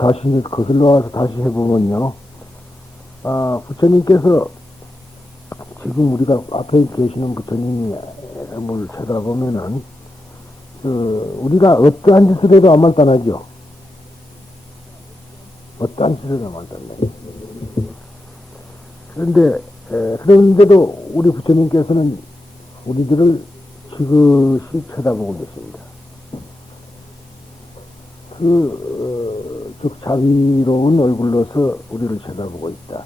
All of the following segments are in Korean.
다시 거슬러 와서 다시 해보면요. 부처님께서 지금 우리가 앞에 계시는 부처님을 쳐다보면은 우리가 어떠한 짓을 해도 아무 말도 안 하죠. 어떠한 짓을 해도 아무 말도 안 해요. 그런데도 우리 부처님께서는 우리들을 지그시 쳐다보고 계십니다. 즉 자비로운 얼굴로서 우리를 쳐다보고 있다.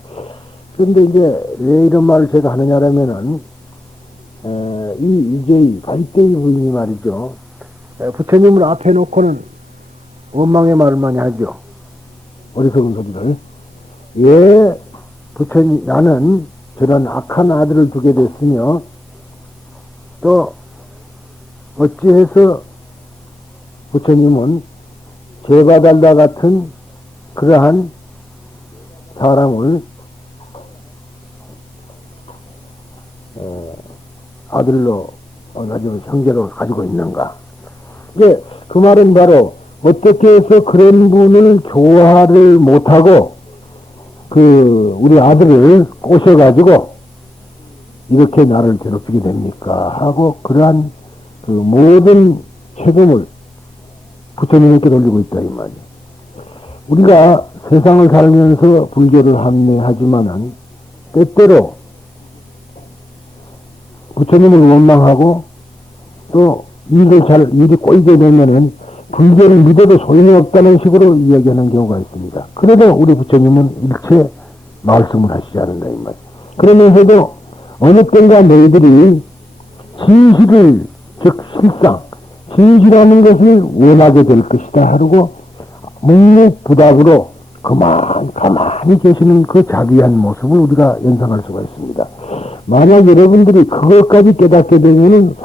그런데 이제 왜 이런 말을 제가 하느냐라면은 이 이제의 발대의 부인이 말이죠. 부처님을 앞에 놓고는 원망의 말을 많이 하죠. 어리석은 소리를. 왜 부처님, 나는 저런 악한 아들을 두게 됐으며, 또 어찌해서 부처님은 제바달라 같은 그러한 사람을 아들로, 나중에 형제로 가지고 있는가. 이제 그 말은 바로 어떻게 해서 그런 분을 교화를 못하고 우리 아들을 꼬셔가지고 이렇게 나를 괴롭히게 됩니까? 하고 그러한 모든 책임을 부처님께 돌리고 있다 이 말이에요. 우리가 세상을 살면서 불교를 합리하지만은 때때로 부처님을 원망하고 또 일이 꼬이게 되면은 불교를 믿어도 소용이 없다는 식으로 이야기하는 경우가 있습니다. 그래도 우리 부처님은 일체 말씀을 하시지 않는다 이 말이에요. 그러면서도 어느 때인가 너희들이 진실을, 즉 실상, 진실하는 것을 원하게 될 것이다 하고 묵묵부답으로 가만히 계시는 그 자비한 모습을 우리가 연상할 수가 있습니다. 만약 여러분들이 그것까지 깨닫게 되면은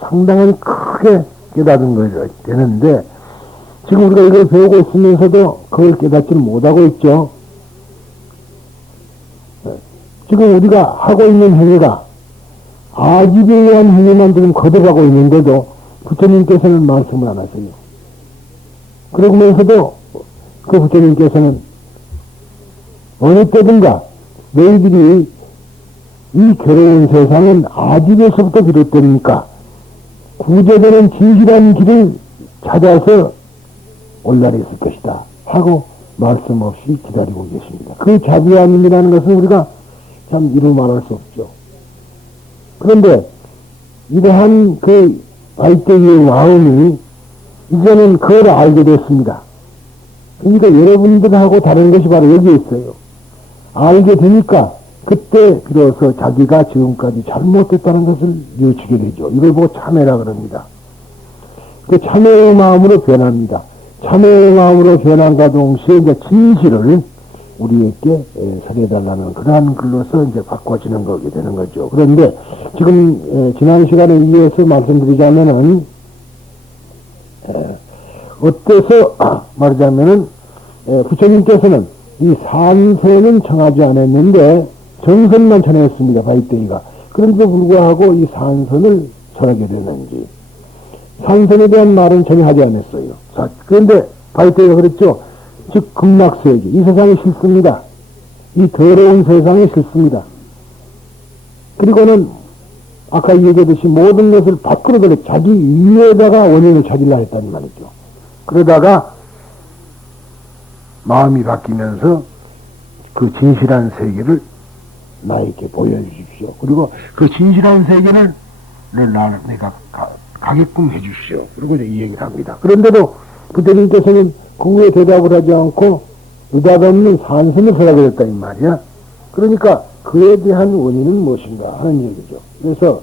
상당히 크게 깨닫은 것이 되는데, 지금 우리가 이걸 배우고 있으면서도 그걸 깨닫지를 못하고 있죠. 지금 우리가 하고 있는 행위가 아집에 의한 행위만 지금 거듭하고 있는데도 부처님께서는 말씀을 안 하세요. 그러면서도 그 부처님께서는 어느 때든가 너희들이 이 괴로운 세상은 아집에서부터 비롯되니까 구제되는 진실한 길을 찾아서 올라를 있을 것이다 하고 말씀 없이 기다리고 계십니다. 그 자비함이라는 것은 우리가 참 이루 말할 수 없죠. 그런데 이러한 발대의 마음이 이제는 그걸 알게 됐습니다. 그러니까 여러분들하고 다른 것이 바로 여기에 있어요. 알게 되니까 그때 비로소 자기가 지금까지 잘못했다는 것을 뉘우치게 되죠. 이걸 보고 참회라 그럽니다. 그 참회의 마음으로 변합니다. 참회의 마음으로 변함과 동시에 이제 진실을 우리에게 설해달라는 그러한 글로서 이제 바꿔지는 거게 되는 거죠. 그런데 지금 지난 시간에 이어서 말씀드리자면은 어때서 말하자면은 부처님께서는 이 산선은 청하지 않았는데 정선만 전했습니다. 바이대이가. 그런데도 불구하고 이 산선을 전하게 되는지 산선에 대한 말은 전혀 하지 않았어요. 그런데 바이대이가 그랬죠. 즉 극락세계, 이 세상이 싫습니다. 이 더러운 세상이 싫습니다. 그리고는 아까 얘기했듯이 모든 것을 밖으로 들여 자기 위에다가 원인을 찾으려 했다는 말이죠. 그러다가 마음이 바뀌면서 그 진실한 세계를 나에게 보여주십시오. 그리고 그 진실한 세계를 내가 가게끔 해주십시오. 그리고 이제 이 얘기를 합니다. 그런데도 부처님께서는 그 후에 대답을 하지 않고 느닷없는 산선을 설하게 됐다 이 말이야. 그러니까 그에 대한 원인은 무엇인가 하는 얘기죠. 그래서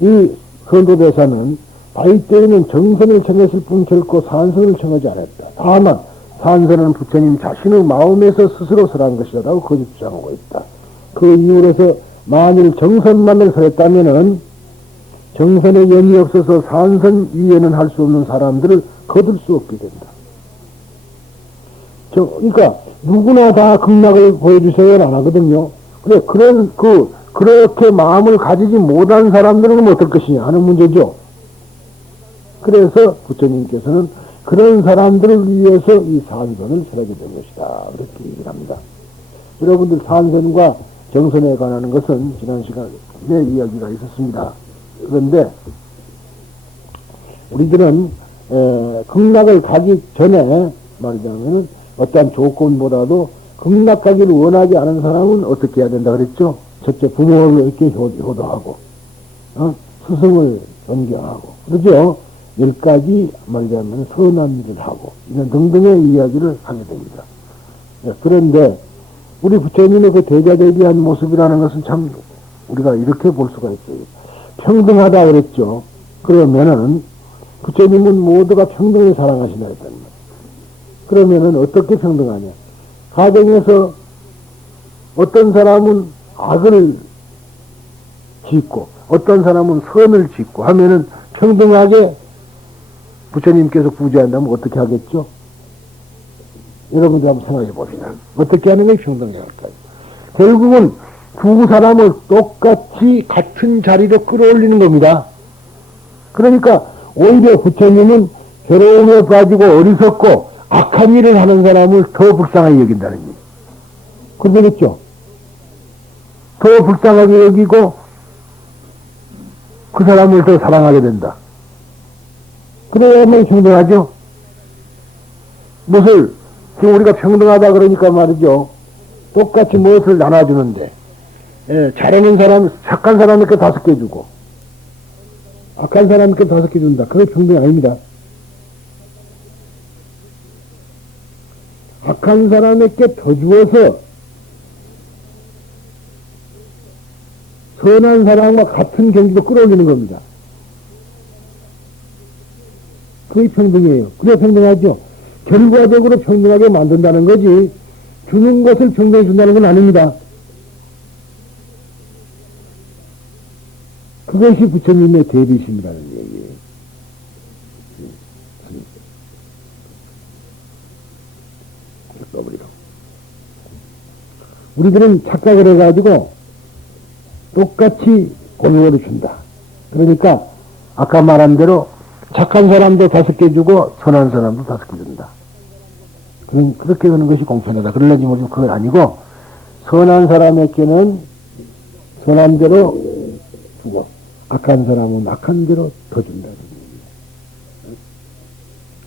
이 선도대사는 바이때에는 정선을 청했을 뿐 결코 산선을 청하지 않았다. 다만 산선은 부처님 자신의 마음에서 스스로 설한 것이라고 거짓 주장하고 있다. 그 이유로서 만일 정선만을 설했다면은 정선에 연이 없어서 산선 이해는 할 수 없는 사람들을 거둘 수 없게 된다. 그러니까 누구나 다 극락을 보여주세요는 안 하거든요. 그렇게 마음을 가지지 못한 사람들은 어떨 것이냐 하는 문제죠. 그래서 부처님께서는 그런 사람들을 위해서 이 산선을 설하게 된 것이다. 그렇게 얘기를 합니다. 여러분들 산선과 정선에 관한 것은 지난 시간에 이야기가 있었습니다. 그런데 우리들은 극락을 가기 전에 말하자면 어떠한 조건보다도 극락 가기를 원하지 않은 사람은 어떻게 해야 된다 그랬죠? 첫째 부모를 이렇게 효도하고 스승을 존경하고 그러죠? 10가지 말하자면 선한 일을 하고 이런 등등의 이야기를 하게 됩니다. 그런데 우리 부처님의 그 대자대비한 모습이라는 것은 참 우리가 이렇게 볼 수가 있어요. 평등하다 그랬죠. 그러면은 부처님은 모두가 평등히 사랑하신다 했단 말이에요. 그러면은 어떻게 평등하냐? 가정에서 어떤 사람은 악을 짓고 어떤 사람은 선을 짓고 하면은 평등하게 부처님께서 구제한다면 어떻게 하겠죠? 여러분들 한번 생각해 봅시다. 어떻게 하는 게 평등해 할까요? 결국은 두 사람을 똑같이 같은 자리로 끌어올리는 겁니다. 그러니까 오히려 부처님은 괴로움에 빠지고 어리석고 악한 일을 하는 사람을 더 불쌍하게 여긴다는 얘기. 그러겠죠? 더 불쌍하게 여기고 그 사람을 더 사랑하게 된다. 그래야만 평등하죠? 무엇을, 지금 우리가 평등하다 그러니까 말이죠. 똑같이 무엇을 나눠주는데, 잘하는 사람, 착한 사람에게 5개 주고, 악한 사람에게 5개 준다. 그게 평등이 아닙니다. 악한 사람에게 더 주어서 선한 사람과 같은 경지로 끌어올리는 겁니다. 그게 평등이에요. 그래 평등하죠. 결과적으로 평등하게 만든다는 거지 주는 것을 평등히 준다는 건 아닙니다. 그것이 부처님의 대비심이라는 얘기예요. 우리들은 착각을 해가지고 똑같이 공유를 준다. 그러니까 아까 말한 대로 착한 사람도 5개 주고 선한 사람도 5개 준다. 그렇게 하는 것이 공평하다. 그러려니 모르지만 그건 아니고 선한 사람에게는 선한 대로 주고 악한 사람은 악한 대로 더 준다는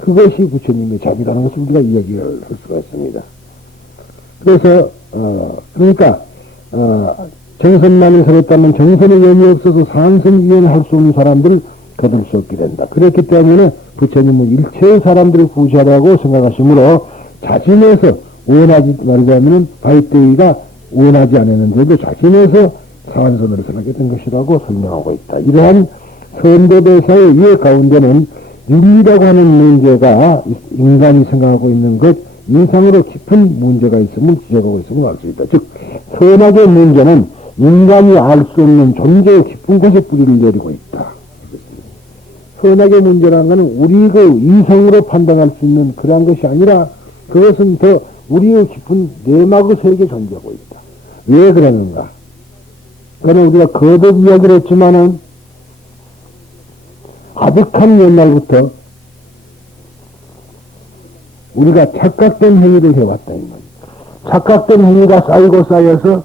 얘기예요. 그것이 부처님의 자비라는 것을 우리가 이야기를 할 수가 있습니다. 그래서 그러니까 정선만을 설했다면 정선에 염이 없어서 산선 이해는 할 수 없는 사람들을 거둘 수 없게 된다. 그렇기 때문에 부처님은 일체의 사람들을 구제하라고 생각하시므로 자신에서 원하지 말자면 바이대이가 원하지 않았는데도 자신에서 산선을 선하게 된 것이라고 설명하고 있다. 이러한 선도대사의 이해 가운데는 윤리라고 하는 문제가 인간이 생각하고 있는 것 이상으로 깊은 문제가 있으면 지적하고 있으면 알 수 있다. 즉 선악의 문제는 인간이 알 수 없는 존재의 깊은 곳에 뿌리를 내리고 있다. 선악의 문제라는 것은 우리의 이성으로 판단할 수 있는 그러한 것이 아니라 그것은 더 우리의 깊은 내막의 세계에 존재하고 있다. 왜 그러는가? 그러나 우리가 거듭 이야기를 했지만은 아득한 옛날부터 우리가 착각된 행위를 해왔다. 착각된 행위가 쌓이고 쌓여서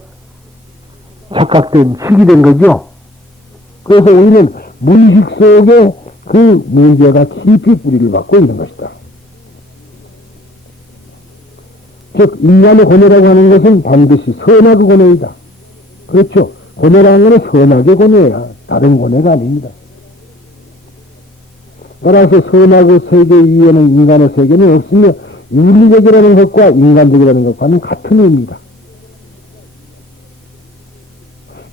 착각된 식이 된 거죠. 그래서 우리는 무의식 속에 그 문제가 깊이 뿌리를 받고 있는 것이다. 즉 인간의 고뇌라고 하는 것은 반드시 선악의 고뇌이다. 그렇죠. 고뇌라는 것은 선악의 고뇌야. 다른 고뇌가 아닙니다. 따라서 선악의 세계 위에는 인간의 세계는 없으며 윤리적이라는 것과 인간적이라는 것과는 같은 의미다.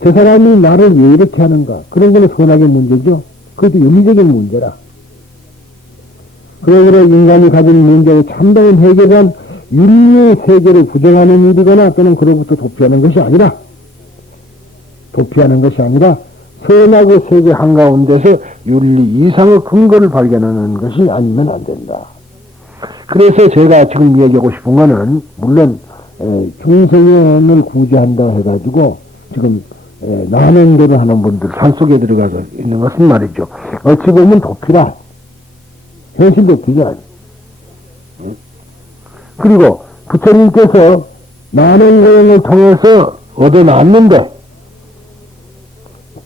저 사람이 나를 왜 이렇게 하는가? 그런 거는 선악의 문제죠. 그것도 윤리적인 문제라. 그러므로 인간이 가진 문제의 참다운 해결한 윤리의 세계를 부정하는 일이거나 또는 그로부터 도피하는 것이 아니라 선악의 세계 한가운데서 윤리 이상의 근거를 발견하는 것이 아니면 안 된다. 그래서 제가 지금 얘기하고 싶은 거는 물론 중생을 구제한다 해가지고 지금 나는 대로 하는 분들 산속에 들어가서 있는 것은 말이죠. 어찌 보면 도피라. 현실도 비교하죠. 그리고 부처님께서 많은 고행을 통해서 얻어놨는데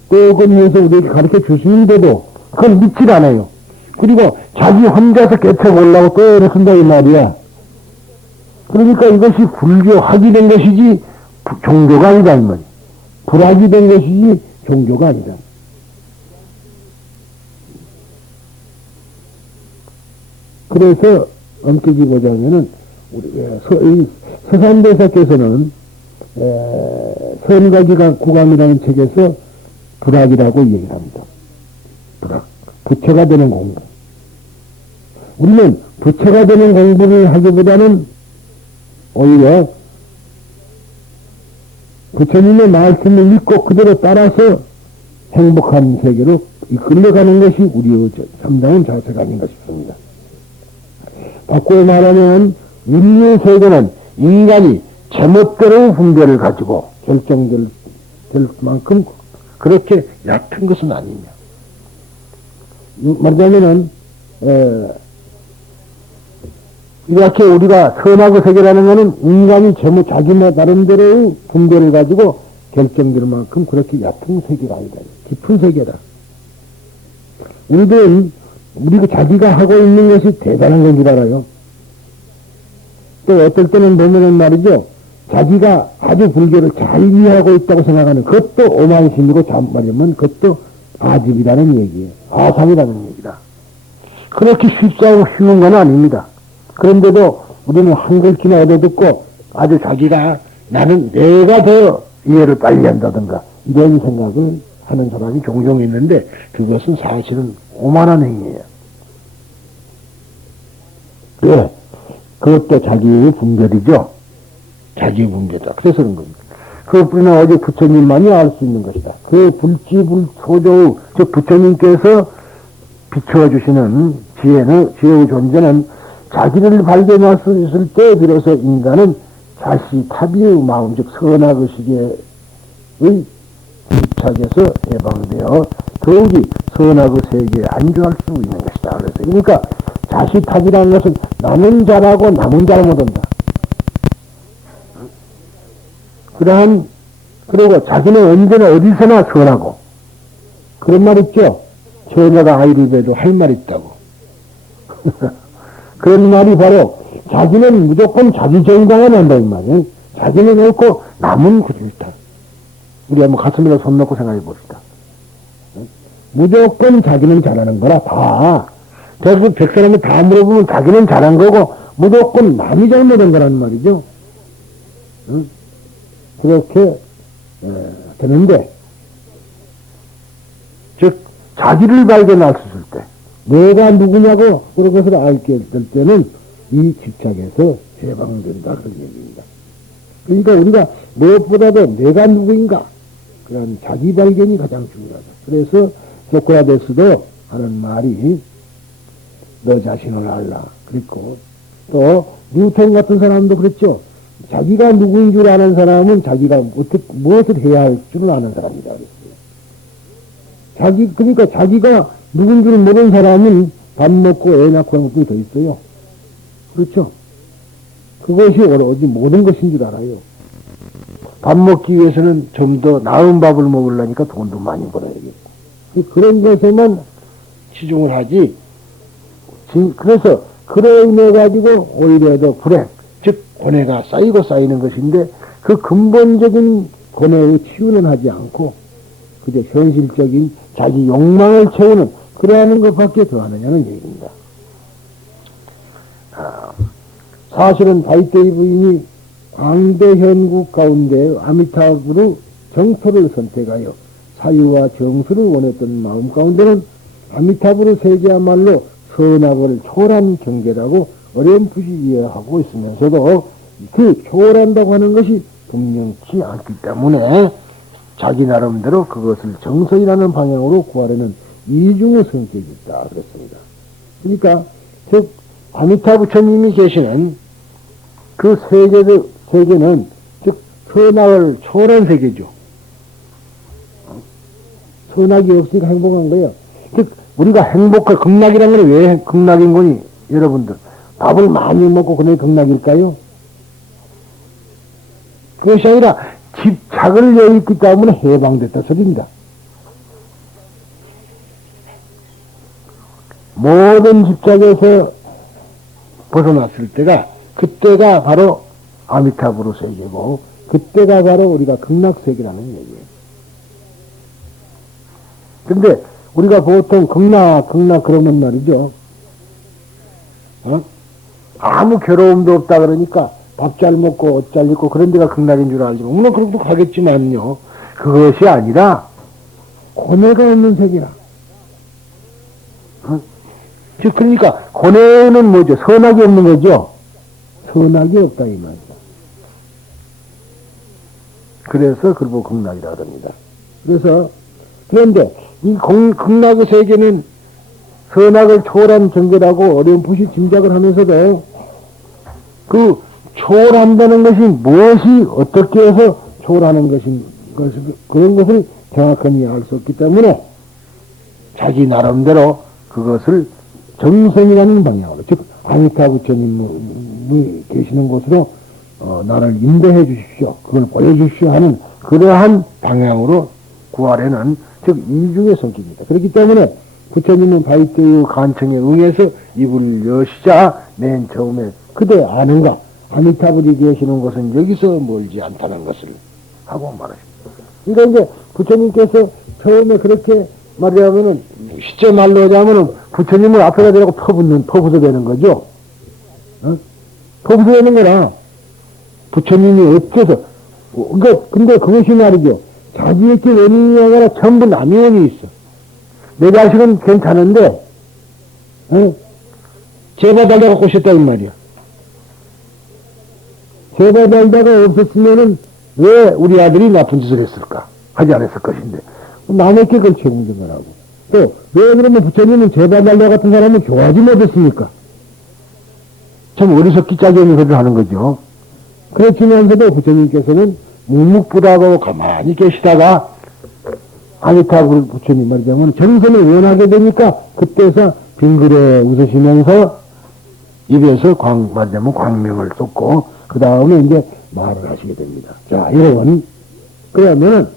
또 그러면서 우리에게 가르쳐 주시는데도 그걸 믿질 않아요. 그리고 자기 혼자서 개척하려고 또 애를 쓴다 이 말이야. 그러니까 이것이 불교학이 된 것이지 종교가 아니다 이 말이야. 불학이 된 것이지 종교가 아니다. 그래서 엄격히 보자면은 우리 서산대사께서는 선가기가 구감이라는 책에서 불학이라고 얘기를 합니다. 불학. 부처가 되는 공부. 우리는 부처가 되는 공부를 하기보다는 오히려 부처님의 말씀을 믿고 그대로 따라서 행복한 세계로 이끌려가는 것이 우리의 참다운 자세가 아닌가 싶습니다. 바꾸어 말하면 우리의 세계는 인간이 제멋대로 분별을 가지고 결정될 만큼 그렇게 얕은 것은 아니냐. 말하자면은 이렇게 우리가 선하고 세계라는 것은 인간이 자기 나름대로의 분별을 가지고 결정될 만큼 그렇게 얕은 세계가 아니다. 깊은 세계다. 우리가 자기가 하고 있는 것이 대단한 건 줄 알아요. 또 어떨 때는 보면은 말이죠. 자기가 아주 불교를 잘 이해하고 있다고 생각하는 그것도 오만심으로 말하면 그것도 아집이라는 얘기예요. 아상이라는 얘기다. 그렇게 쉬운 건 아닙니다. 그런데도 우리는 한 글귀나 얻어듣고 아주 자기가 내가 더 이해를 빨리 한다든가 이런 생각을 하는 사람이 종종 있는데 그것은 사실은 오만한 행위예요. 네. 그것도 자기의 분별이죠. 자기의 분별이다. 그래서 그런 겁니다. 그것뿐이나 어제 부처님만이 알 수 있는 것이다. 그 불지불소조의 저 부처님께서 비춰주시는 지혜의 존재는 자기를 발견할 수 있을 때 비로소 인간은 자시타비의 마음, 즉 선악의식의 집착에서 해방되어 더욱이 선악의 세계에 안주할 수 있는 것이다. 그러니까 자시타비라는 것은 나는 잘하고 남은 잘 못한다. 그리고 자기는 언제나 어디서나 선하고 그런 말 있죠. 처녀가 아이를 뵈도 할 말 있다고. 그런 말이 바로 자기는 무조건 자기 정당을 한다 이 말이에요. 자기는 옳고 남은 그렇다. 우리 한번 가슴에다 손 놓고 생각해 봅시다. 무조건 자기는 잘하는 거라 다. 그래서 100사람이 다 물어보면 자기는 잘한 거고 무조건 남이 잘못한 거란 말이죠. 그렇게 되는데 즉 자기를 발견할 수 있을 때 내가 누구냐고 그런 것을 알게 될 때는 이 집착에서 해방된다 그런 얘기입니다. 그러니까 우리가 무엇보다도 내가 누구인가 그런 자기 발견이 가장 중요하다. 그래서 소크라테스도 하는 말이 너 자신을 알라. 그리고 또 뉴턴 같은 사람도 그랬죠. 자기가 누구인 줄 아는 사람은 자기가 무엇을 해야 할 줄 아는 사람이다 그랬어요. 그러니까 자기가 누군 줄 모르는 사람은 밥 먹고 애 낳고 하는 것도 더 있어요. 그렇죠? 그것이 오로지 모든 것인 줄 알아요. 밥 먹기 위해서는 좀 더 나은 밥을 먹으려니까 돈도 많이 벌어야겠고. 그런 것에만 치중을 하지. 그래서, 그래 인해 가지고 오히려 더 불행, 즉, 고뇌가 쌓이고 쌓이는 것인데, 그 근본적인 고뇌의 치유는 하지 않고, 그저 현실적인 자기 욕망을 채우는, 그래하는 것밖에 더 하느냐는 얘기입니다. 사실은 다이떼이 부인이 광대현국 가운데 아미타불의 정토를 선택하여 사유와 정수를 원했던 마음 가운데는 아미타불의 세계야말로 선악을 초월한 경계라고 어렴풋이 이해하고 있으면서도 그 초월한다고 하는 것이 분명치 않기 때문에 자기 나름대로 그것을 정성이라는 방향으로 구하려는 이중의 성격이 있다 그랬습니다. 그러니까 즉 아미타 부처님이 계시는 그 세계는 즉 선악을 초월한 세계죠. 선악이 없으니까 행복한 거예요. 즉 우리가 행복할 극락이라는 건 왜 극락인 거니? 여러분들. 밥을 많이 먹고 그게 극락일까요? 그것이 아니라 집착을 여있기 때문에 해방됐다 소리입니다. 모든 집착에서 벗어났을 때가, 그때가 바로 아미타불루 세계고, 그때가 바로 우리가 극락세계라는 얘기예요. 근데 우리가 보통 극락 그러면 말이죠. 아무 괴로움도 없다 그러니까 밥 잘 먹고 옷 잘 입고 그런 데가 극락인 줄 알죠. 물론 그렇게도 가겠지만요. 그것이 아니라 고뇌가 없는 세계라. 즉 그러니까 고뇌는 뭐죠? 선악이 없는 거죠. 선악이 없다 이 말이죠. 그래서 그걸 극락이라 그럽니다. 그런데 이 극락의 세계는 선악을 초월한 정거라고 어렴풋이 짐작을 하면서도 그 초월한다는 것이 무엇이 어떻게 해서 초월하는 그런 것을 정확하게 알 수 없기 때문에 자기 나름대로 그것을 정성이라는 방향으로, 즉 아미타 부처님이 계시는 곳으로 나를 인도해 주십시오, 그걸 보여주십시오 하는 그러한 방향으로 구하려는, 즉 이중의 성격입니다. 그렇기 때문에 부처님은 바이트의 간청에 응해서 입을 여시자 맨 처음에 그대 아는가, 아미타불이 계시는 곳은 여기서 멀지 않다는 것을 하고 말하십니다. 그러니까 이제 부처님께서 처음에 그렇게 말하면은, 실제 말로 하자면은 부처님을 앞에다 대고 퍼부서 되는 거죠. 퍼부서 되는 거라. 부처님이 어째서, 근데 그것이 말이죠. 자기에게 원인이 아니라 전부 남의 원이 있어. 내 자식은 괜찮은데, 제바달다가 꼬셨다는 말이야. 제바달다가 없었으면은 왜 우리 아들이 나쁜 짓을 했을까? 하지 않았을 것인데. 남에게 그걸 책임진 거라고. 또, 왜 그러면 부처님은 제바달다 같은 사람을 좋아하지 못했습니까? 참 어리석기 짜증이 소리를 하는 거죠. 그렇지만서도 부처님께서는 묵묵부답하고 가만히 계시다가 아미타 부처님 말하자면 정선을 원하게 되니까 그때서 빙그레 웃으시면서 입에서 말하자면 광명을 쏟고 그 다음에 이제 말을 하시게 됩니다. 자, 여러분, 그러면은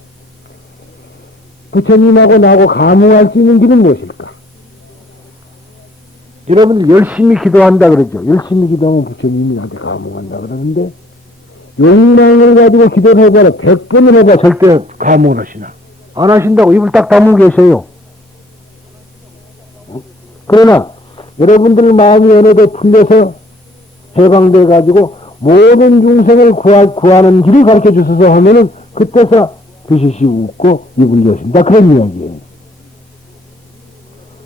부처님하고 나하고 감흥할 수 있는 길은 무엇일까? 여러분들 열심히 기도한다 그러죠. 열심히 기도하면 부처님이 나한테 감흥한다 그러는데, 욕망을 가지고 기도를 해봐라. 100번을 해봐. 절대 감흥을 하시나? 안 하신다고 입을 딱 다물고 계세요. 그러나 여러분들 마음이 어느덧 풀려서 해방돼 가지고 모든 중생을 구하는 길을 가르쳐 주셔서 하면은 그때서 드시시 웃고 입을 여신다. 그런 이야기예요.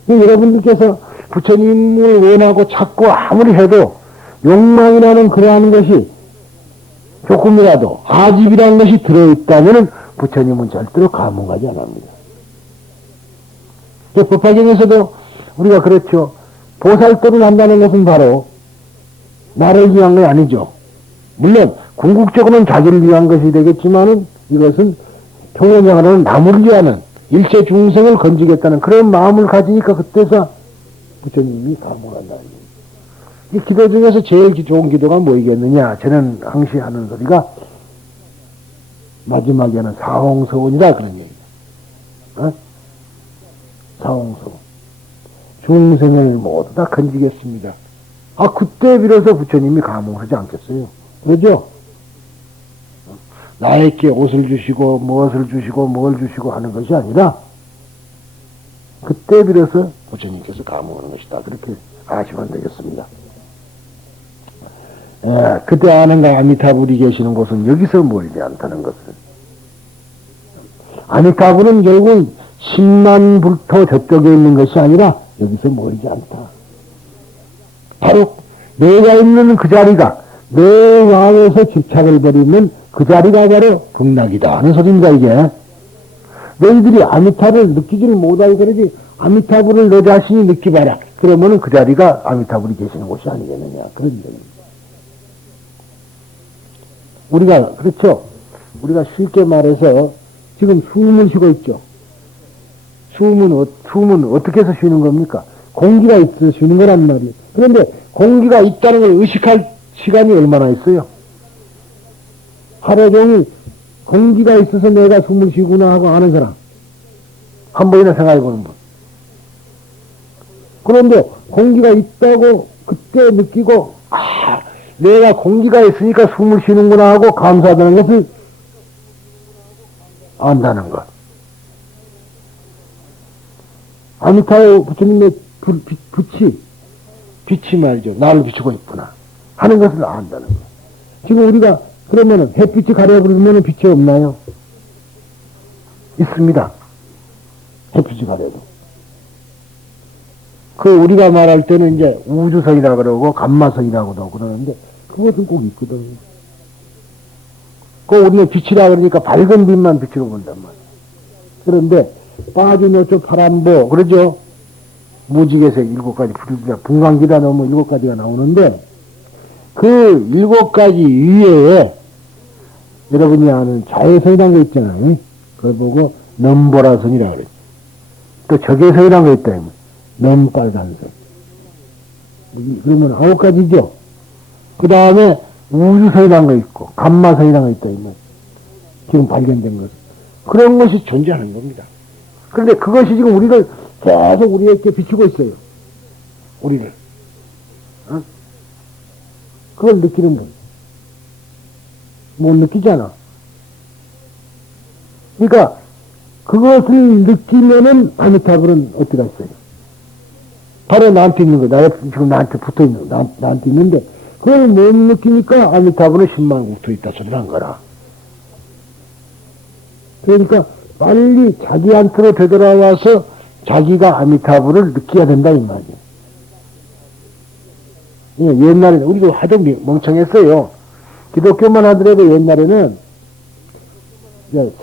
여러분들께서 부처님을 원하고 찾고 아무리 해도 욕망이라는 그러한 것이 조금이라도 아집이라는 것이 들어있다면 부처님은 절대로 감흥하지 않습니다. 법화경에서도 우리가 그렇죠. 보살도를 한다는 것은 바로 나를 위한 게 아니죠. 물론 궁극적으로는 자기를 위한 것이 되겠지만은 이것은 평행하는 남을 위하는 일체 중생을 건지겠다는 그런 마음을 가지니까 그때서 부처님이 감흥한다는 거예요. 이 기도 중에서 제일 좋은 기도가 뭐이겠느냐? 저는 항시 하는 소리가 마지막에는 사홍서원이라 그런 얘기예요. 사홍서원. 중생을 모두 다 건지겠습니다. 그때 비로소 부처님이 감흥하지 않겠어요? 그러죠? 나에게 옷을 주시고 무엇을 주시고 뭘 주시고 하는 것이 아니라 그때 비로소 부처님께서 감흥하는 것이다. 그렇게 아시면 되겠습니다. 그때 아는가 아미타불이 계시는 곳은 여기서 멀지 않다는 것을. 아미타불은 결국 10만 불토 저쪽에 있는 것이 아니라 여기서 멀지 않다. 바로 내가 있는 그 자리가 내 마음에서 집착을 버리는 그 자리가 바로 극락이다 하는 소리입니다. 이게 너희들이 아미타를 느끼지를 못하고 그러지 아미타불을 너 자신이 느끼봐라. 그러면은 그 자리가 아미타불이 계시는 곳이 아니겠느냐 그런 얘기입니다. 우리가 그렇죠. 우리가 쉽게 말해서 지금 숨을 쉬고 있죠. 숨은 어떻게 해서 쉬는 겁니까? 공기가 있어서 쉬는 거란 말이에요. 그런데 공기가 있다는 걸 의식할 시간이 얼마나 있어요? 하루 종일 공기가 있어서 내가 숨을 쉬구나 하고 아는 사람. 한 번이나 생각해 보는 분. 그런데 공기가 있다고 그때 느끼고, 내가 공기가 있으니까 숨을 쉬는구나 하고 감사하다는 것을 안다는 것. 아미타의 부처님의 빛이 말이죠. 나를 비추고 있구나 하는 것을 안다는 것. 지금 우리가 그러면은 햇빛이 가려버리면 빛이 없나요? 있습니다. 햇빛이 가려도. 그 우리가 말할 때는 이제 우주성이라 그러고 감마성이라고도 그러는데 그것은 꼭 있거든요. 그 우리는 빛이라 그러니까 밝은 빛만 빛으로 본단 말이에요. 그런데 빠주노초 파란보 그러죠. 무지개색 7가지 분광기다 넘어 7가지가 나오는데 그 7가지 위에 여러분이 아는 자외선이라는 거 있잖아요. 그걸 보고 넘보라선이라 그러죠. 또 적외선이라는 거 있다. 넘빨간선. 그러면 9가지죠. 그 다음에 우주선이라는 거 있고 감마선이라는 거 있다. 지금 발견된 것. 그런 것이 존재하는 겁니다. 그런데 그것이 지금 우리를 계속 우리에게 비추고 있어요. 우리를. 어? 그걸 느끼는 분. 못 느끼잖아. 그러니까 그것을 느끼면은 아미타불은 어디가 있어요? 바로 나한테 있는 거. 지금 나한테 붙어 있는 거. 나한테 있는데 그걸 못 느끼니까 아미타불은 10만 붙어 있다 소리를 한 거라. 그러니까 빨리 자기한테로 되돌아와서 자기가 아미타불을 느껴야 된다 이 말이에요. 예, 옛날에는 우리도 하도 멍청했어요. 기독교만 하더라도 옛날에는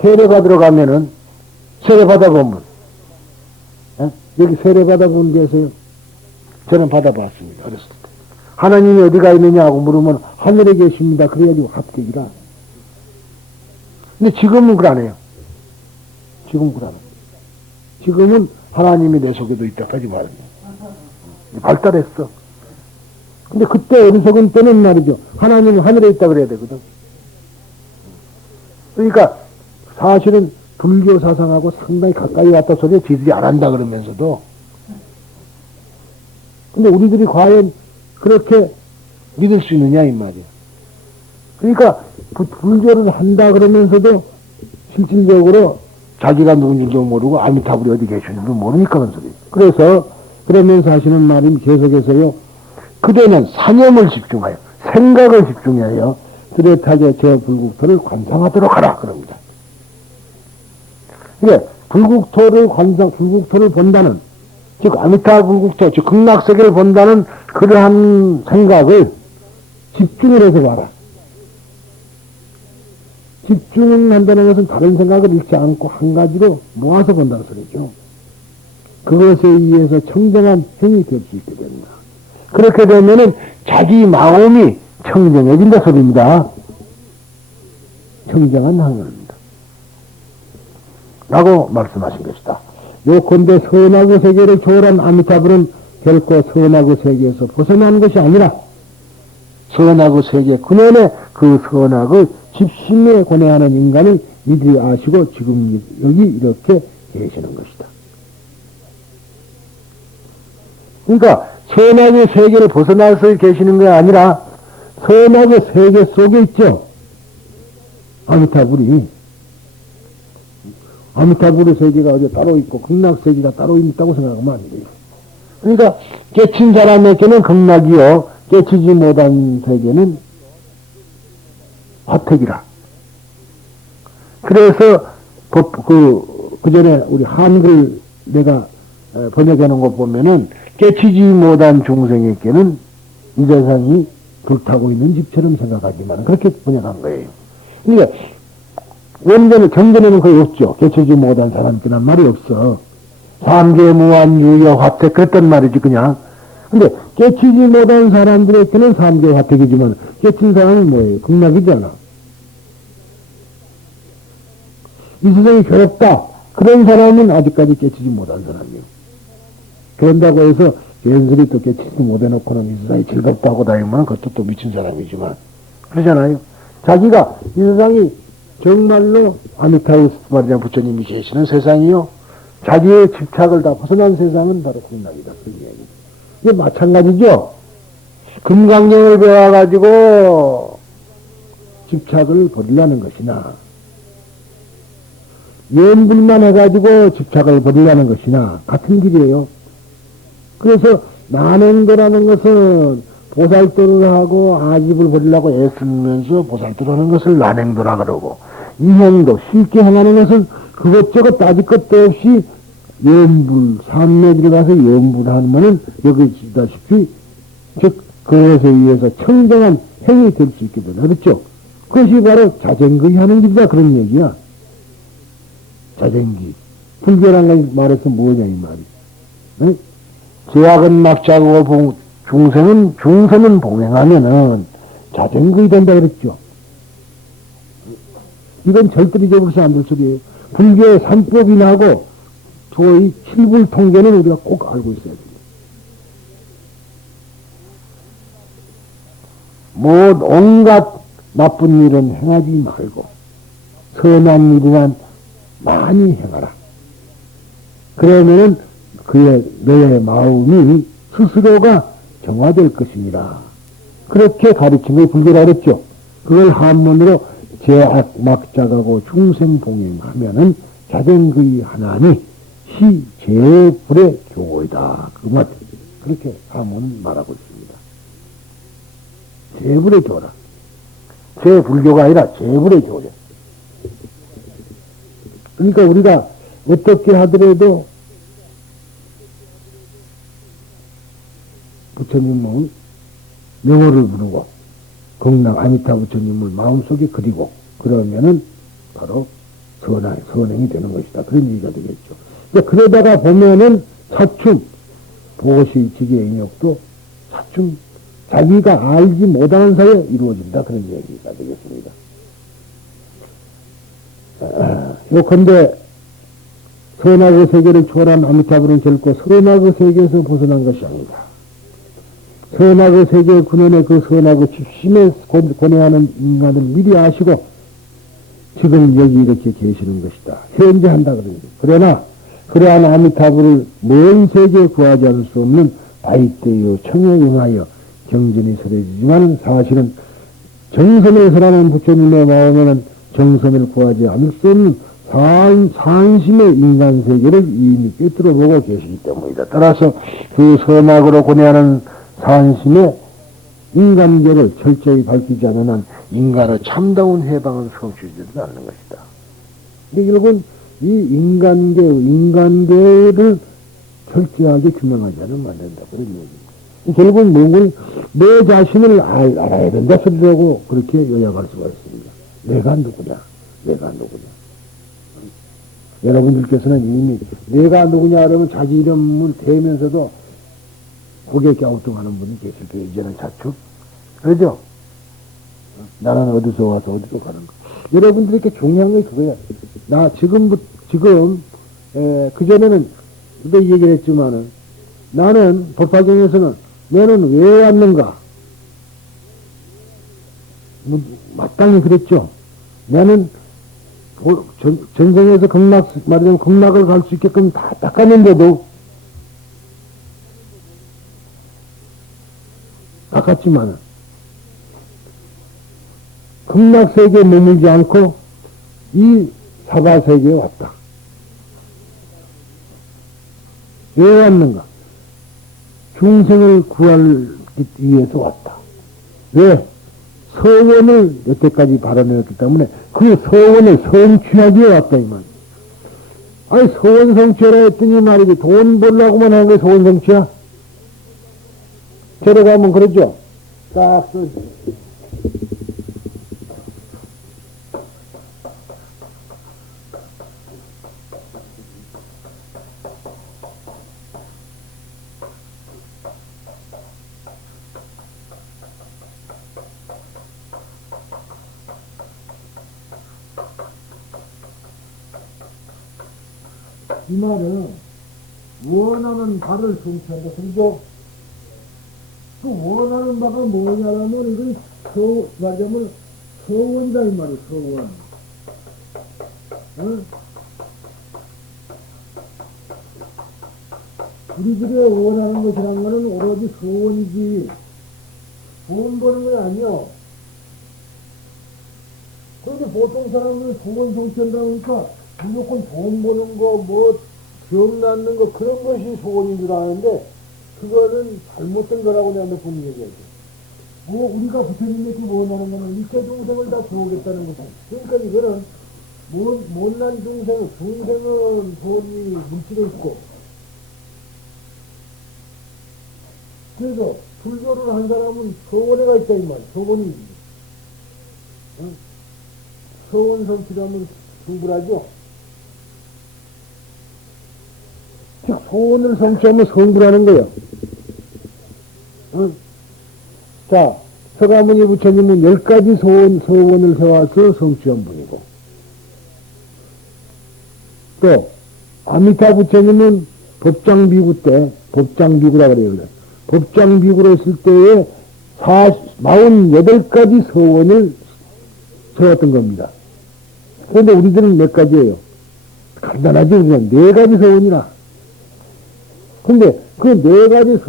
세례 받으러 가면은 세례 받아보면 여기 세례 받아본 게 있어요? 저는 받아봤습니다. 어렸을 때. 하나님이 어디가 있느냐고 물으면 하늘에 계십니다. 그래가지고 합격이라. 근데 지금은 그러 안 해요. 지금은 그러 안 해요. 지금은 하나님이 내 속에도 있다까지 말해요. 발달했어. 근데 그때 어리석은 때는 말이죠. 하나님은 하늘에 있다 그래야 되거든. 그러니까 사실은 불교 사상하고 상당히 가까이 왔다 소리 지들이 안 한다 그러면서도 근데 우리들이 과연 그렇게 믿을 수 있느냐 이 말이야. 그러니까 불교를 한다 그러면서도 실질적으로 자기가 누군지도 모르고 아미타불이 어디 계시는지도 모르니까 그런 소리. 그래서 그러면서 하시는 말이 계속해서요. 그대는 사념을 집중하여 생각을 집중하여 뚜렷하게 저 불국토를 관상하도록 하라 그럽니다. 그러니까 불국토를 본다는 즉 아미타 불국토 즉 극락세계를 본다는 그러한 생각을 집중을 해서 봐라. 집중을 한다는 것은 다른 생각을 잃지 않고 한 가지로 모아서 본다는 소리죠. 그것에 의해서 청정한 행이 될 수 있게 됩니다. 그렇게 되면은 자기 마음이 청정해진다 소리입니다. 청정한 항문입니다. 라고 말씀하신 것이다. 요컨대 선하고 세계를 초월한 아미타불은 결코 선하고 세계에서 벗어난 것이 아니라 선하고 세계 그년의 그 선악을 집심에 고뇌하는 인간을 이들이 아시고 지금 여기 이렇게 계시는 것이다. 그러니까 선악의 세계를 벗어나서 계시는 게 아니라 선악의 세계 속에 있죠. 아미타불이. 아미타불의 세계가 어디 따로 있고 극락 세계가 따로 있다고 생각하면 안 돼요. 그러니까 깨친 사람에게는 극락이요. 깨치지 못한 세계는 화택이라. 그래서 그 전에 우리 한글 내가 번역해 놓은 거 보면은 깨치지 못한 중생에게는 이 세상이 불타고 있는 집처럼 생각하지만 그렇게 번역한 거예요. 그러니까 원전은 경전에는 거의 없죠. 깨치지 못한 사람께는 말이 없어. 삼계 무한 유여 화택 그랬단 말이지 그냥. 근데 깨치지 못한 사람들에게는 삼계 화택이지만 깨친 사람은 뭐예요? 극락이잖아. 이 세상이 괴롭다. 그런 사람은 아직까지 깨치지 못한 사람이에요. 그런다고 해서 괜스레 또 깨치지 못해놓고는 이 세상이 즐겁다고 다니면 그것도 또 미친 사람이지만, 그러잖아요. 자기가 이 세상이 정말로 아미타의 말이냐 부처님이 계시는 세상이요. 자기의 집착을 다 벗어난 세상은 바로 극락이다. 그 이야기. 이게 마찬가지죠. 금강경을 배워가지고 집착을 버리려는 것이나, 연불만 해가지고 집착을 버리려는 것이나 같은 길이에요. 그래서 난행도라는 것은 보살도를 하고 아집을 버리려고 애쓰면서 보살도라는 것을 난행도라 그러고, 이행도 쉽게 행하는 것은 그것저것 따질 것도 없이 연불, 삼매질에 가서 연불하면은 여기 있다시피 즉 그것에 의해서 청정한 행위 될 수 있게 되나 그렇죠? 그것이 바로 자쟁거이 하는 길이다 그런 얘기야. 자쟁기. 불교란 걸 말해서 뭐냐 이 말이. 응? 제약은 막자고 중생은 봉행하면은 자쟁거이 된다 그랬죠. 이건 절대 잊어버려서 안 될 소리예요. 불교의 삼법인하고 도의 칠불 통계는 우리가 꼭 알고 있어야 돼요. 온갖 나쁜 일은 행하지 말고 선한 일만 많이 행하라. 그러면은 너의 마음이 스스로가 정화될 것입니다. 그렇게 가르친 걸 불교라 그랬죠. 그걸 한문으로 제악 막자가고 중생봉행하면은 자정의 하나니 시 제불의 교고이다. 그 말. 그렇게 한문 말하고 있습니다. 제불의 교라. 제불교가 아니라 제불의 교죠. 그러니까 우리가 어떻게 하더라도 부처님은 명호를 부르고 극락 아미타 부처님을 마음속에 그리고 그러면은 바로 선행이 되는 것이다. 그런 얘기가 되겠죠. 그러다가 보면은 사춤, 보시, 지계, 인욕도 사춤, 자기가 알지 못하는 사이에 이루어진다. 그런 얘기가 되겠습니다. 요컨대 선악의 세계를 초월한 아미타불은 결코 선악의 세계에서 벗어난 것이 아니다. 선악의 세계 근원의 그 선악의 집심에 고뇌하는 인간을 미리 아시고 지금 여기 이렇게 계시는 것이다. 현재 한다 그러는데. 그러나 그러한 아미타불을 먼 세계에 구하지 않을 수 없는 바이때요 청에 응하여 경전이 설해지지만 사실은 정선을 설하는 부처님의 마음에는 정선을 구하지 않을 수 없는 산심의 인간 세계를 이미 꿰뚫어 보고 계시기 때문이다. 따라서 그 선악으로 고뇌하는 산심의 인간계를 철저히 밝히지 않는 한 인간의 참다운 해방은 성취되지 않는 것이다. 근데 결국은 이 인간계를 철저하게 규명하지 않으면 안 된다. 그런 얘기입니다. 결국은 뭔가 내 자신을 알아야 된다 소리라고 그렇게 요약할 수가 있습니다. 내가 누구냐? 여러분들께서는 이미 내가 누구냐 그러면 자기 이름을 대면서도 고개 갸우뚱하는 분이 계실 거예요. 이제는 자축. 그러죠? 나는 어디서 와서 어디로 가는 거. 여러분들에게 중요한 게 그거야. 나 그전에는 그때 얘기를 했지만은 나는 법화경에서는 너는 왜 왔는가? 마땅히 그랬죠. 나는 전생에서 말하자면 극락을 갈 수 있게끔 다 닦았는데도 닦았지만은 극락세계에 머물지 않고 이 사바세계에 왔다. 왜 왔는가? 중생을 구하기 위해서 왔다. 왜? 서원을 여태까지 발언했기 때문에 그 서원을 성취하기 위해 왔다, 이 말. 아니, 서원 성취하라 했더니 말이지, 돈 벌라고만 하는 게 서원 성취야? 저러 가면 그러죠? 딱 이 말은 원하는 바를 성취한다. 그죠? 그 원하는 바가 뭐냐라면 이건 말하자면 서원이다 이 말이에요. 서원. 어? 우리들의 원하는 것이란 거는 오로지 서원이지 돈 버는 건 아니요. 그런데 보통 사람들은 소원 성취한다 그러니까 무조건 돈 버는 거, 뭐, 기업 낳는 거, 그런 것이 소원인 줄 아는데, 그거는 잘못된 거라고 내가 몇 번 얘기하지. 뭐, 우리가 부처님에게 원하는 거는 일체 중생을 다 구하겠다는 거죠. 그러니까 이거는, 못난 중생은 돈이 물질에 있고, 그래서, 불교를 한 사람은 소원에가 있다, 이 말. 소원이. 어? 소원 성취라면 성불하죠? 즉, 소원을 성취하면 성불하는 거예요. 어? 자, 서가모니 부처님은 10가지 소원을 세워서 성취한 분이고, 또, 아미타 부처님은 법장비구 때, 법장비구라 그래요. 법장비구로 있을 때에 48가지 소원을 세웠던 겁니다. 그런데 우리들은 몇 가지예요? 간단하죠. 그냥 4가지 소원이라. 근데 그 4가지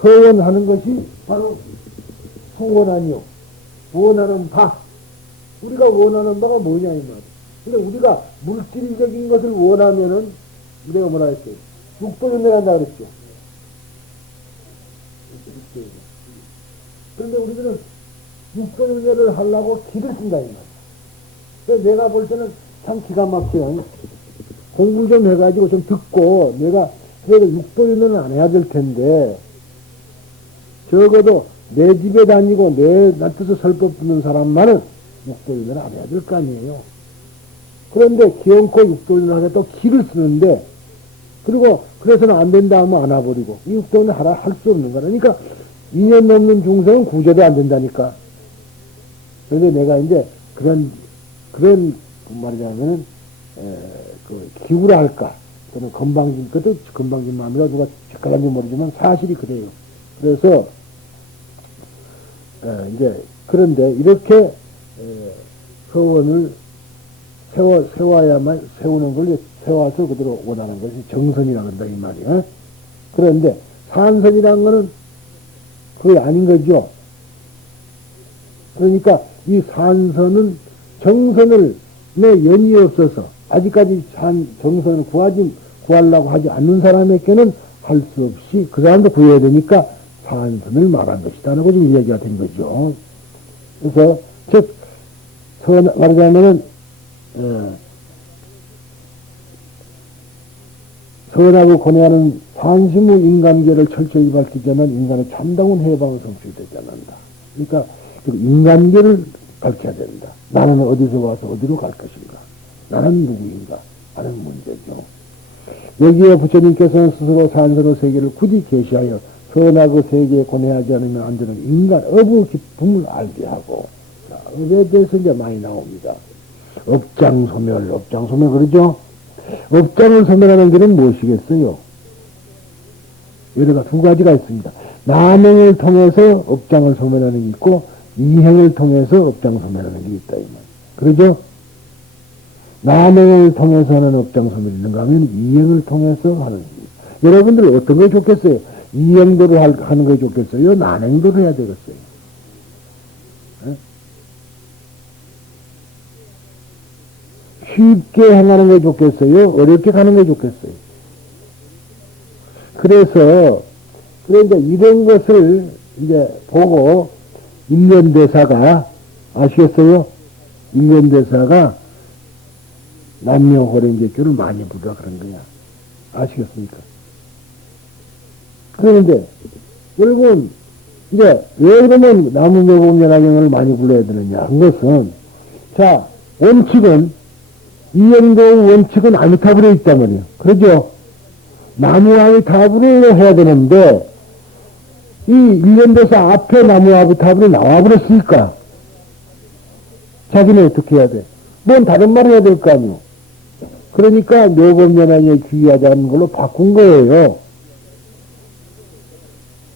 소원하는 것이 바로 소원 아니요. 원하는 바. 우리가 원하는 바가 뭐냐, 이 말. 근데 우리가 물질적인 것을 원하면은, 우리가 뭐라 했어요? 육도윤회한다 그랬죠. 그런데 우리들은 육도윤회를 하려고 기를 쓴다, 이 말. 그래서 내가 볼 때는 참 기가 막혀요. 공부 좀 해가지고 좀 듣고, 내가 그래도 육도윤회는 안 해야 될 텐데, 적어도 내 집에 다니고 내 나트서 설법 듣는 사람만은 육도윤회를 안 해야 될 거 아니에요. 그런데 기어코 육도윤회 하겠다고 기를 쓰는데, 그리고 그래서는 안 된다 하면 안 와버리고, 이 육도윤회 하라 할 수 없는 거라. 그러니까 2년 넘는 중생은 구제도 안 된다니까. 그런데 내가 이제 그런 말이자면은, 기구라 할까. 또는 건방진, 그것도 건방진 마음이라 누가 착각한지 모르지만 사실이 그래요. 그래서, 이제, 그런데 이렇게, 서원을 세워야만, 세우는 걸 세워서 그대로 원하는 것이 정선이라고 한다, 이 말이야. 그런데 산선이라는 거는 그게 아닌 거죠. 그러니까 이 산선은 정선을 내 연이 없어서 아직까지 정선을 구하려고 하지 않는 사람에게는 할 수 없이 그 사람도 구해야 되니까 산선을 말한 것이다라고 지금 이야기가 된 거죠. 그래서 즉 말하자면은 선하고 고뇌하는 산심의 인간계를 철저히 밝히자면 인간의 참다운 해방을 성취되지 않는다. 그러니까 인간계를 밝혀야 된다. 나는 어디서 와서 어디로 갈 것인가? 나는 누구인가? 하는 문제죠. 여기에 부처님께서는 스스로 산선의 세계를 굳이 계시하여 선하고 세계에 고뇌하지 않으면 안 되는 인간 업의 기쁨을 알게 하고, 자, 업에 대해서 이제 많이 나옵니다. 업장소멸 그러죠? 업장을 소멸하는 길은 무엇이겠어요? 여기가 2가지가 있습니다. 남행을 통해서 업장을 소멸하는 게 있고, 이행을 통해서 업장 소멸하는 게 있다, 이 말. 그러죠? 남행을 통해서 하는 업장 소멸이 있는가 하면 이행을 통해서 하는. 여러분들 어떤 게 좋겠어요? 이행도를 하는 게 좋겠어요? 난행도를 해야 되겠어요? 네? 쉽게 행하는 게 좋겠어요? 어렵게 가는 게 좋겠어요? 그래서, 그런데 이런 것을 이제 보고, 인련대사가, 아시겠어요? 인련대사가 남녀호랭개교를 많이 부르라 그런 거야. 아시겠습니까? 그런데, 여러분, 이제, 왜 그러면 나무매공연화경을 많이 불러야 되느냐? 한 것은, 자, 원칙은, 이행도 원칙은 아미타불에 있단 말이에요. 그러죠? 나무아미타불을 해야 되는데, 이 일련대사 앞에 나무아미타불이 나와버렸으니까, 자기는 어떻게 해야 돼? 뭔 다른 말을 해야 될 거 아니오? 그러니까 묘법연하에 귀하다는 걸로 바꾼 거예요.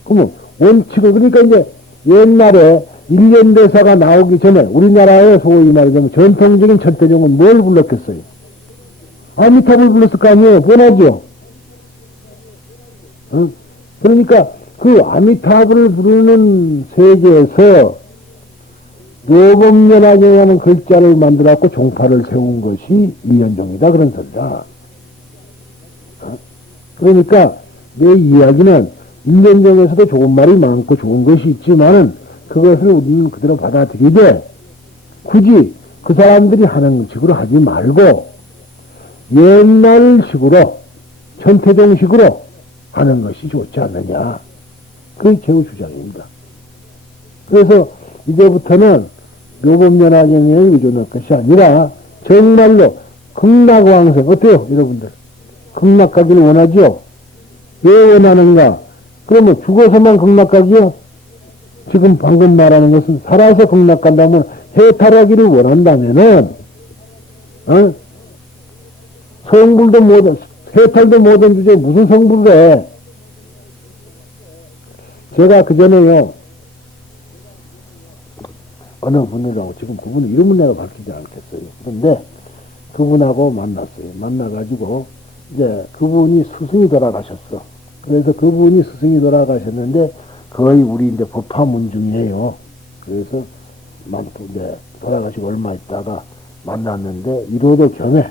그러면 원칙을, 그러니까 이제 옛날에 일련대사가 나오기 전에 우리나라의 소위 말하자면 전통적인 천태종은 뭘 불렀겠어요? 아미타불 불렀을 거 아니에요? 뻔하죠? 응? 그러니까 그 아미타불을 부르는 세계에서 묘법연하경이라는 글자를 만들어갖고 종파를 세운 것이 일련종이다, 그런 소리다. 그러니까 내 이야기는 일련종에서도 좋은 말이 많고 좋은 것이 있지만은 그것을 우리는 그대로 받아들이되 굳이 그 사람들이 하는 식으로 하지 말고 옛날식으로 천태종식으로 하는 것이 좋지 않느냐. 그게 제 주장입니다. 그래서 이제부터는 묘법연하경에 의존할 것이 아니라 정말로 극락왕생, 어때요 여러분들? 극락 가기를 원하죠? 왜 원하는가? 그러면 죽어서만 극락 가지요? 지금 방금 말하는 것은 살아서 극락 간다면 해탈하기를 원한다면은 성불도 못, 해탈도 못한 주제에 무슨 성불을 해? 제가 그전에요, 어느 분이라고, 지금 그분 이름은 내가 밝히지 않겠어요. 그런데 그분하고 만났어요. 만나가지고 이제 그분이 스승이 돌아가셨어. 그래서 그분이 스승이 돌아가셨는데 거의 우리 이제 법화문 중이에요. 그래서 이제 돌아가시고 얼마 있다가 만났는데 이로도 겸해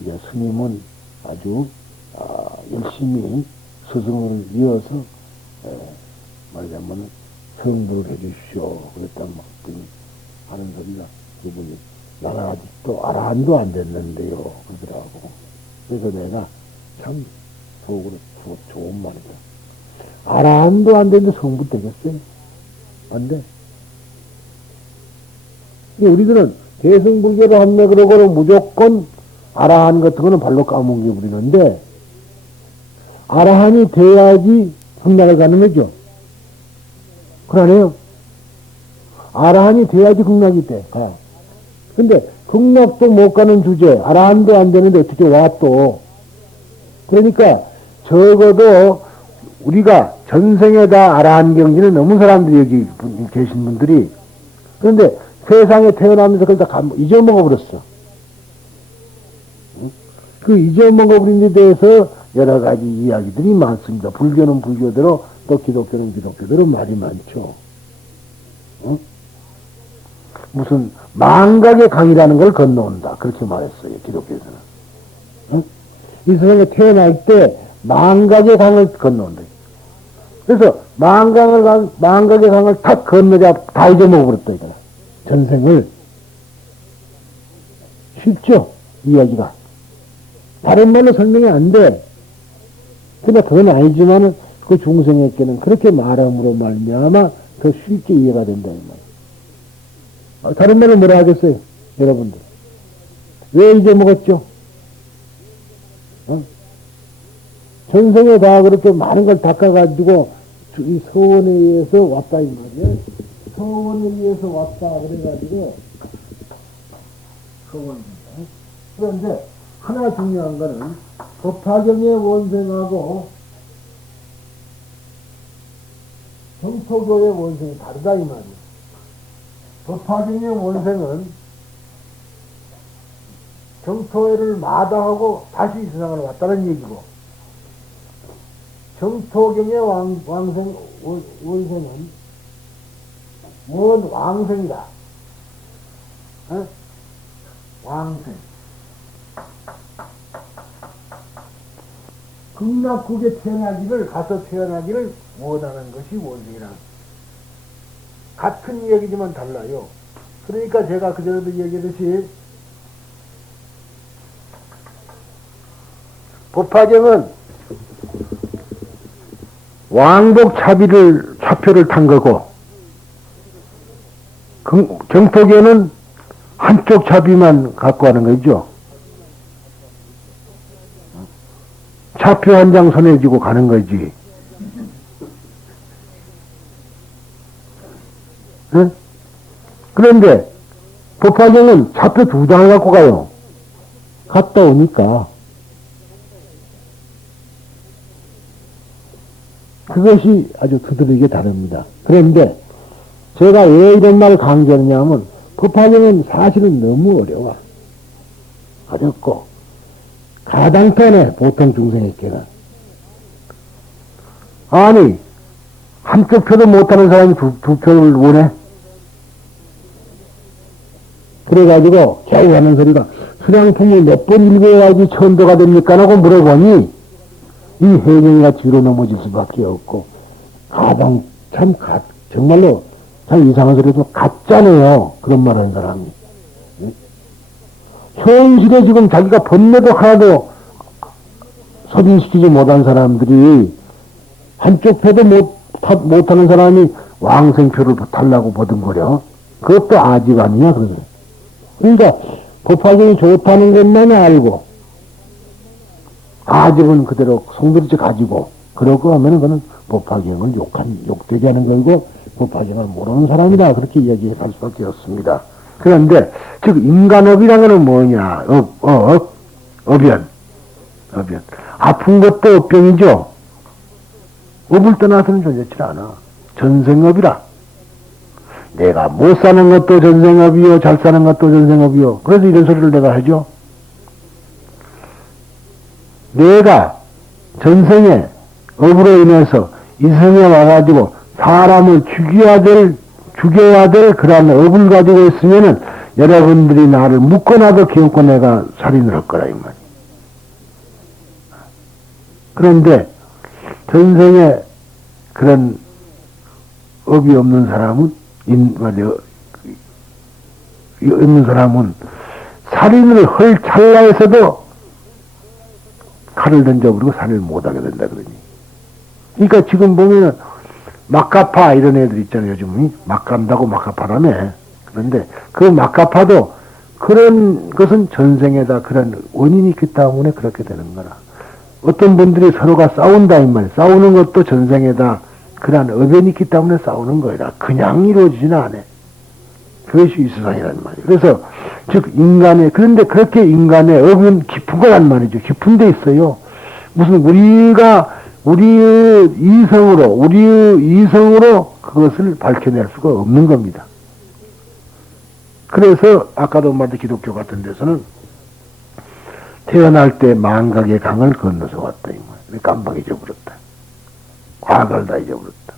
이제 스님은 아주 열심히 스승을 이어서 말하자면 성불을 해주십시오. 그랬다 막 하는 소리가 그분이 나는 아직도 아라한도 안 됐는데요. 그러더라고. 그래서 내가 참 속으로 좋은 말이다. 아라한도 안 됐는데 성불 되겠어요? 안 돼. 우리들은 대승불교를 한다 그러고는 무조건 아라한 같은 거는 발로 까먹여 버리는데 아라한이 돼야지 극락을 가는 거죠. 그러네요. 아라한이 돼야지 극락이 돼. 가요. 근데 극락도 못 가는 주제, 아라한도 안 되는데 어떻게 와 또. 그러니까 적어도 우리가 전생에 다 아라한 경지를 넘은 사람들이 여기 계신 분들이, 그런데 세상에 태어나면서 그걸 다 잊어먹어버렸어. 그 잊어먹어버린 데 대해서 여러 가지 이야기들이 많습니다. 불교는 불교대로 또 기독교는 기독교대로 말이 많죠. 무슨 망각의 강이라는 걸 건너온다. 그렇게 말했어요. 기독교에서는. 이 세상에 태어날 때 망각의 강을 건너온다. 그래서 망각의 강을 탁 건너자 다 잊어먹어버렸다. 이거는. 전생을. 쉽죠? 이야기가. 다른 말로 설명이 안 돼. 근데 그건 아니지만은 그 중생에게는 그렇게 말함으로 말미암아 더 쉽게 이해가 된다. 이 말. 다른 말로 뭐라 하겠어요? 여러분들. 왜 잊어먹었죠? 전생에 다 그렇게 많은 걸 닦아가지고 이 서원에 의해서 왔다 이 말이에요. 서원에 의해서 왔다 그래가지고 서원입니다. 그런데 하나 중요한 거는 법화경의 원생하고 정토교의 원생이 다르다 이 말이에요. 법화경의 원생은 정토회를 마다하고 다시 이 세상을 왔다는 얘기고, 정토경의 원생은 왕생이다. 왕생. 극락국에 가서 태어나기를 원하는 것이 원생이라. 같은 얘기지만 달라요. 그러니까 제가 그전에도 얘기했듯이 법화경은 왕복 차표를 탄 거고, 정토교는 한쪽 차비만 갖고 가는 거죠. 차표 한 장 손에 쥐고 가는 거지. 응? 그런데 법화경은 차표 2장을 갖고 가요. 갔다 오니까 그것이 아주 두드러지게 다릅니다. 그런데 제가 왜 이런 말을 강조하느냐면 법화경은 사실은 너무 어려워. 어렵고 가당편해 보통 중생에게는. 아니 한쪽 표도 못하는 사람이 두 표를 원해? 그래가지고 겨우 하는 소리가 수량품을 몇 번 읽어야지 천도가 됩니까? 라고 물어보니 이 해경이가 뒤로 넘어질 수밖에 없고 가당 정말로 참 이상한 소리도 가짜네요. 그런 말 하는 사람이. 현실에 지금 자기가 번뇌도 하나도 소진시키지 못한 사람들이 한쪽 표도 못하는 사람이 왕생표를 달라고 보든거려. 그것도 아직 아니냐 그러더래. 그러니까 법화경이 좋다는 것만 알고 아직은 그대로 성들지 가지고 그러고 하면은 그는 법화경을 욕되게 하는 거고 법화경을 모르는 사람이다 그렇게 얘기할 수밖에 없습니다. 그런데 즉 인간업이라는 것은 뭐냐? 업연. 아픈 것도 업병이죠. 업을 떠나서는 존재치 않아. 전생업이라. 내가 못 사는 것도 전생업이요, 잘 사는 것도 전생업이요. 그래서 이런 소리를 내가 하죠. 내가 전생에 업으로 인해서 이생에 와가지고 사람을 죽여야 될 그러한 업을 가지고 있으면은 여러분들이 나를 묻거나도 기어코 내가 살인을 할 거라, 이 말이야. 그런데 전생에 그런 업이 없는 사람은, 살인을 할 찰나에서도 칼을 던져버리고 살인을 못하게 된다 그러니. 그러니까 지금 보면은 막가파 이런 애들 있잖아요. 요즘은 막간다고 막가파라며. 그런데 그 막가파도 그런 것은 전생에다 그런 원인이 있기 때문에 그렇게 되는 거라. 어떤 분들이 서로가 싸운다 이 말이야. 싸우는 것도 전생에다 그런 어변이 있기 때문에 싸우는 거라. 그냥 이루어지지는 않아. 그것이 이수상이란 말이에요. 그래서 즉 그런데 그렇게 인간의 업은 깊은 거란 말이죠. 깊은 데 있어요. 무슨 우리의 이성으로 그것을 밝혀낼 수가 없는 겁니다. 그래서 아까도 말했던 기독교 같은 데서는 태어날 때 망각의 강을 건너서 왔다 이 말이에요. 깜빡 잊어버렸다. 과거를 다 잊어버렸다.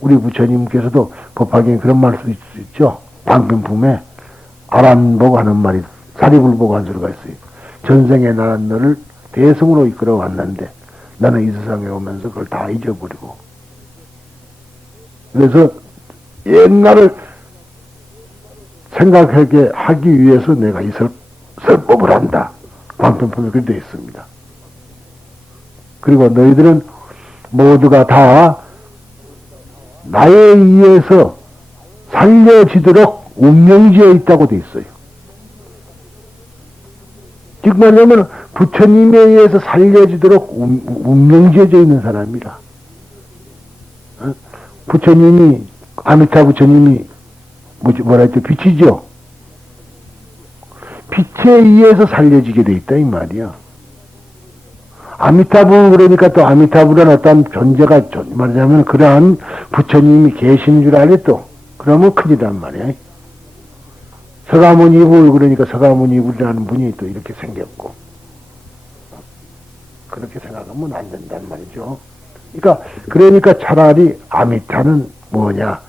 우리 부처님께서도 법화경에 그런 말씀 있죠. 방편품에 아란보고 하는 말이 사리불 보고 한 소리가 있어요. 전생에 나는 너를 대성으로 이끌어 왔는데 나는 이 세상에 오면서 그걸 다 잊어버리고 그래서 옛날을 생각하게 하기 위해서 내가 이 설법을 한다. 방편품에 그렇게 되어 있습니다. 그리고 너희들은 모두가 다 나에 의해서 살려지도록 운명지어 있다고 되어 있어요. 즉 말하면 부처님에 의해서 살려지도록 운명지어져 있는 사람이라. 부처님이 아미타 부처님이 뭐라 했죠? 빛이죠. 빛에 의해서 살려지게 돼 있다 이 말이야. 아미타부 그러니까 또 아미타부라는 어떤 존재가 말하자면 그러한 부처님이 계신 줄 알래 또 그러면 큰일이란 말이야. 서가모니불 그러니까 서가모니불이라는 분이 또 이렇게 생겼고 그렇게 생각하면 안 된단 말이죠. 그러니까 차라리 아미타는 뭐냐?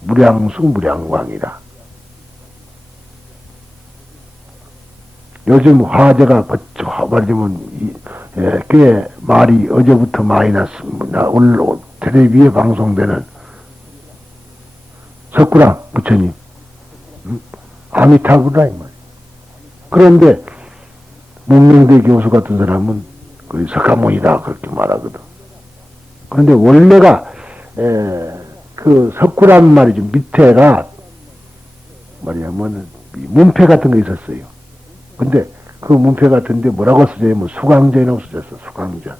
무량수 무량광이다. 요즘 화제가 말하자면 꽤 말이 어제부터 많이 났습니다. 오늘 텔레비에 방송되는 석구랑 부처님 아미타부라 이 말이에요. 그런데 문명대 교수 같은 사람은 그 석가모니다 그렇게 말하거든. 그런데 원래가 그 석구란 말이죠. 밑에가 말이냐면 문패 같은 거 있었어요. 근데 그 문패 같은데 뭐라고 쓰냐면 수강전이라고 쓰셨어. 수강전.